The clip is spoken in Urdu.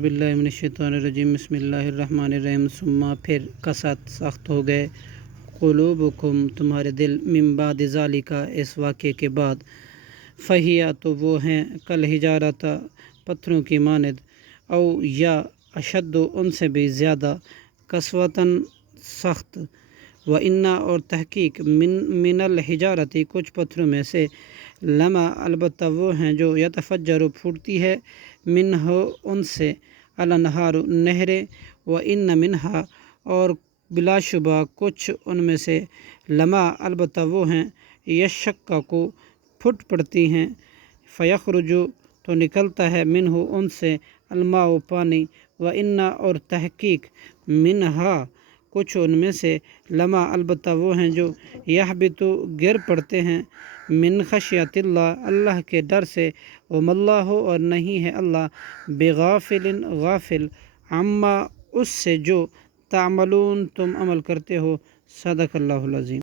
اعوذ باللہ من الشیطان الرجیم بسم اللہ الرحمن الرحیم ثم پھر کست سخت ہو گئے قلوبکم تمہارے دل من بعد ذالک اس واقعے کے بعد فہیا تو وہ ہیں کل حجارت پتھروں کی مانند او یا اشد ان سے بھی زیادہ قسوتاً سخت و انا اور تحقیق من الحجارتی کچھ پتھروں میں سے لما البتہ وہ ہیں جو یتفجر پھوٹتی ہے منہ ان سے الانہار نہریں و ان منہا اور بلا شبہ کچھ ان میں سے لما البتہ وہ ہیں یشقق پھٹ پڑتی ہیں فیخرج تو نکلتا ہے منہ ان سے الماء پانی و انا اور تحقیق منہا کچھ ان میں سے لما البتہ وہ ہیں جو یحبط گر پڑتے ہیں من خشیت اللہ اللہ کے ڈر سے وما اللہ اور نہیں ہے اللہ بغافل غافل عما اس سے جو تعملون تم عمل کرتے ہو صدق اللہ العظیم۔